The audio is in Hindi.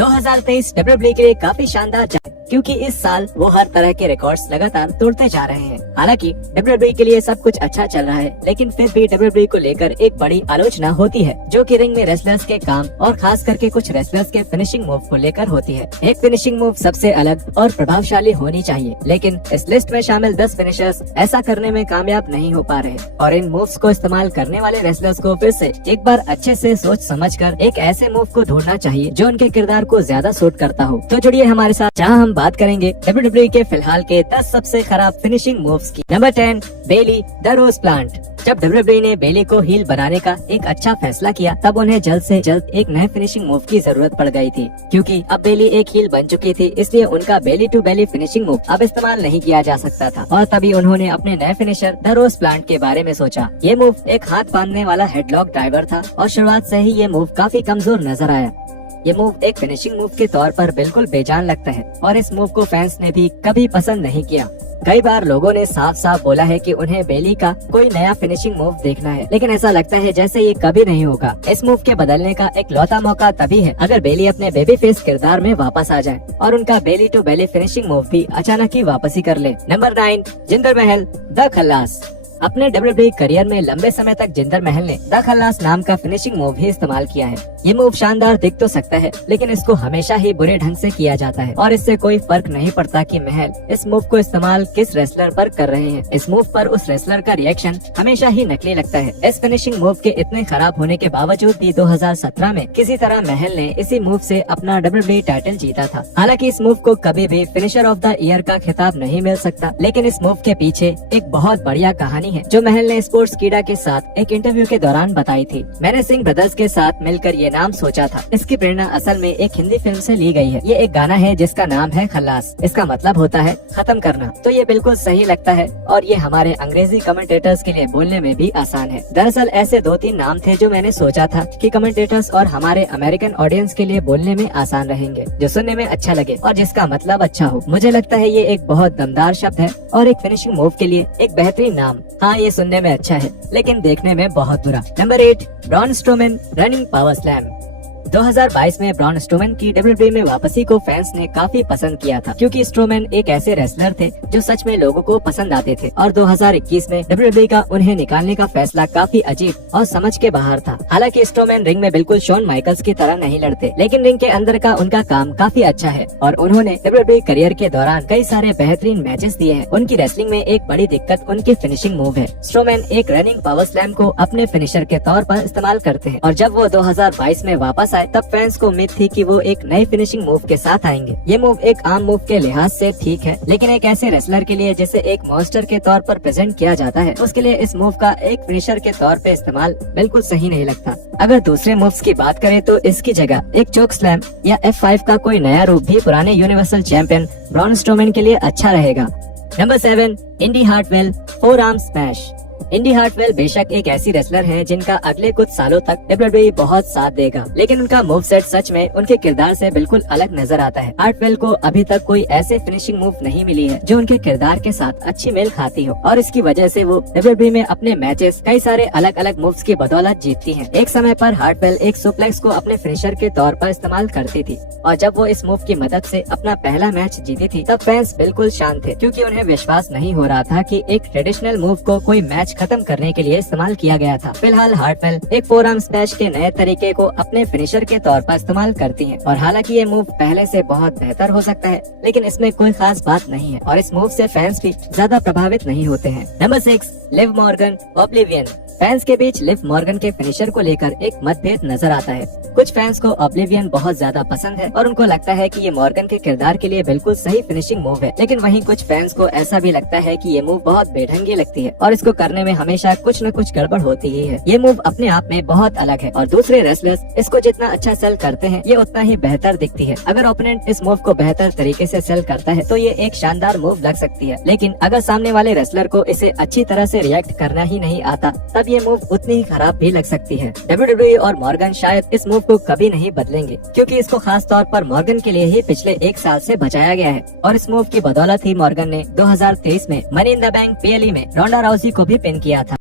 2023 डब्ल्यूडब्ल्यूई के लिए काफी शानदार क्योंकि इस साल वो हर तरह के रिकॉर्ड्स लगातार तोड़ते जा रहे हैं। हालांकि डब्ल्यूडब्ल्यूई के लिए सब कुछ अच्छा चल रहा है, लेकिन फिर भी डब्ल्यूडब्ल्यूई को लेकर एक बड़ी आलोचना होती है, जो कि रिंग में रेसलर्स के काम और खास करके कुछ रेसलर्स के फिनिशिंग मूव को लेकर होती है। एक फिनिशिंग मूव सबसे अलग और प्रभावशाली होनी चाहिए, लेकिन इस लिस्ट में शामिल 10 फिनिशर्स ऐसा करने में कामयाब नहीं हो पा रहे और इन मूव्स को इस्तेमाल करने वाले रेसलर्स को फिर से एक बार अच्छे से सोच समझकर एक ऐसे मूव को ढूंढना चाहिए जो उनके किरदार को ज्यादा सूट करता हो। तो जुड़िए हमारे साथ, जहां हम बात करेंगे डब्ल्यूडब्ल्यूई के फिलहाल के 10 सबसे खराब फिनिशिंग मूव्स की। Number 10, Bayley the rose plant. जब डब्ल्यूडब्ल्यूई ने बेली को हील बनाने का एक अच्छा फैसला किया, तब उन्हें जल्द से जल्द एक नए फिनिशिंग मूव की जरूरत पड़ गई थी, क्योंकि अब बेली एक हील बन चुकी थी, इसलिए उनका बेली टू बेली फिनिशिंग मूव अब इस्तेमाल नहीं किया जा सकता था। और तभी उन्होंने अपने नए फिनिशर द रोज प्लांट के बारे में सोचा। ये मूव एक हाथ बांधने वाला हेडलॉक ड्राइवर था और शुरुआत से ही ये मूव काफी कमजोर नजर आया। ये मूव एक फिनिशिंग मूव के तौर पर बिल्कुल बेजान लगता है और इस मूव को फैंस ने भी कभी पसंद नहीं किया। कई बार लोगों ने साफ साफ बोला है कि उन्हें बेली का कोई नया फिनिशिंग मूव देखना है, लेकिन ऐसा लगता है जैसे ये कभी नहीं होगा। इस मूव के बदलने का एक लौता मौका तभी है अगर बेली अपने बेबी फेस किरदार में वापस आ जाए और उनका बेली टू बेली फिनिशिंग मूव भी अचानक ही वापसी कर ले। नंबर 9, जिंदर महल द खल्लास। अपने डब्ल्यूडब्ल्यूई करियर में लंबे समय तक जिंदर महल ने द खल्लास नाम का फिनिशिंग मूव ही इस्तेमाल किया है। ये मूव शानदार दिख तो सकता है, लेकिन इसको हमेशा ही बुरे ढंग से किया जाता है और इससे कोई फर्क नहीं पड़ता कि महल इस मूव को इस्तेमाल किस रेसलर पर कर रहे हैं। इस मूव पर उस रेसलर का रिएक्शन हमेशा ही नकली लगता है। इस फिनिशिंग मूव के इतने खराब होने के बावजूद भी 2017 में किसी तरह महल ने इसी मूव से अपना डब्ल्यूडब्ल्यूई टाइटल जीता था। हालांकि इस मूव को कभी भी फिनिशर ऑफ द ईयर का खिताब नहीं मिल सकता, लेकिन इस मूव के पीछे एक बहुत बढ़िया कहानी है जो महल ने स्पोर्ट्स कीड़ा के साथ एक इंटरव्यू के दौरान बताई थी। मैंने सिंह ब्रदर्स के साथ मिलकर ये नाम सोचा था। इसकी प्रेरणा असल में एक हिंदी फिल्म से ली गई है। ये एक गाना है जिसका नाम है खल्लास। इसका मतलब होता है खत्म करना। तो ये बिल्कुल सही लगता है और ये हमारे अंग्रेजी कमेंटेटर्स के लिए बोलने में भी आसान है। दरअसल ऐसे 2-3 नाम थे जो मैंने सोचा था कि कमेंटेटर्स और हमारे अमेरिकन ऑडियंस के लिए बोलने में आसान रहेंगे, जो सुनने में अच्छा लगे और जिसका मतलब अच्छा हो। मुझे लगता है ये एक बहुत दमदार शब्द है और एक फिनिशिंग मूव के लिए एक बेहतरीन नाम। हाँ, ये सुनने में अच्छा है, लेकिन देखने में बहुत बुरा। Number 8, Braun Strowman running power slam. 2022 में ब्रॉन स्ट्रोमैन की डब्ल्यूडब्ल्यूई में वापसी को फैंस ने काफी पसंद किया था, क्योंकि स्ट्रोमैन एक ऐसे रेसलर थे जो सच में लोगों को पसंद आते थे और 2021 में डब्ल्यूडब्ल्यूई का उन्हें निकालने का फैसला काफी अजीब और समझ के बाहर था। हालांकि स्ट्रोमैन रिंग में बिल्कुल शॉन माइकल्स की तरह नहीं लड़ते, लेकिन रिंग के अंदर का उनका काम काफी अच्छा है और उन्होंने डब्ल्यूडब्ल्यूई करियर के दौरान कई सारे बेहतरीन मैचेस दिए हैं। उनकी रेसलिंग में एक बड़ी दिक्कत उनकी फिनिशिंग मूव है। स्ट्रोमैन एक रनिंग पावर स्लैम को अपने फिनिशर के तौर पर इस्तेमाल करते हैं और जब वो 2022 में वापस आए तब फैंस को उम्मीद थी कि वो एक नई फिनिशिंग मूव के साथ आएंगे। ये मूव एक आम मूव के लिहाज से ठीक है, लेकिन एक ऐसे रेसलर के लिए जिसे एक मॉन्स्टर के तौर पर प्रेजेंट किया जाता है, उसके लिए इस मूव का एक फिनिशर के तौर पे इस्तेमाल बिल्कुल सही नहीं लगता। अगर दूसरे मूव्स की बात करें तो इसकी जगह एक चोक स्लैम या F5 का कोई नया रूप भी पुराने यूनिवर्सल चैंपियन ब्रॉन स्ट्रोमैन के लिए अच्छा रहेगा। नंबर 7, इंडी हार्टवेल फोरआर्म स्मैश। इंडी हार्टवेल बेशक एक ऐसी रेसलर है जिनका अगले कुछ सालों तक डब्ल्यूडब्ल्यूई बहुत साथ देगा, लेकिन उनका मूव सेट सच में उनके किरदार से बिल्कुल अलग नजर आता है। हार्टवेल को अभी तक कोई ऐसे फिनिशिंग मूव नहीं मिली है जो उनके किरदार के साथ अच्छी मेल खाती हो और इसकी वजह से वो डब्ल्यूडब्ल्यूई में अपने मैचेस कई सारे अलग अलग मूव्स की बदौलत जीतती है। एक समय पर हार्टवेल एक सुप्लेक्स को अपने फिनिशर के तौर पर इस्तेमाल करती थी और जब वो इस मूव की मदद से अपना पहला मैच जीती थी तब फैंस बिल्कुल शांत थे, क्योंकि उन्हें विश्वास नहीं हो रहा था कि एक ट्रेडिशनल मूव को कोई मैच खत्म करने के लिए इस्तेमाल किया गया था। फिलहाल हार्टवेल एक फोरआर्म स्मैश के नए तरीके को अपने फिनिशर के तौर पर इस्तेमाल करती हैं और हालांकि ये मूव पहले से बहुत बेहतर हो सकता है, लेकिन इसमें कोई खास बात नहीं है और इस मूव से फैंस भी ज्यादा प्रभावित नहीं होते हैं। Number 6, Liv Morgan oblivion. Fans के बीच लिव मॉर्गन के फिनिशर को लेकर एक मतभेद नजर आता है। कुछ फैंस को ऑब्लिवियन बहुत ज्यादा पसंद है और उनको लगता है कि ये मॉर्गन के किरदार के लिए बिल्कुल सही फिनिशिंग मूव है, लेकिन वहीं कुछ फैंस को ऐसा भी लगता है कि ये मूव बहुत बेढंगी लगती है और इसको करने में हमेशा कुछ न कुछ गड़बड़ होती ही है। ये मूव अपने आप में बहुत अलग है और दूसरे रेसलर्स इसको जितना अच्छा सेल करते हैं ये उतना ही बेहतर दिखती है। अगर ओपोनेंट इस मूव को बेहतर तरीके से सेल करता है तो ये एक शानदार मूव लग सकती है, लेकिन अगर सामने वाले रेसलर को इसे अच्छी तरह से रिएक्ट करना ही नहीं आता तब ये मूव उतनी ही खराब भी लग सकती है। डब्ल्यूडब्ल्यूई और मॉर्गन शायद इस मूव को कभी नहीं बदलेंगे, क्योंकि इसको खास तौर पर मॉर्गन के लिए ही पिछले 1 साल से बचाया गया है और इस मूव की बदौलत ही मॉर्गन ने 2023 में money in the bank PLE में रोंडा राउसी को भी पिन किया था।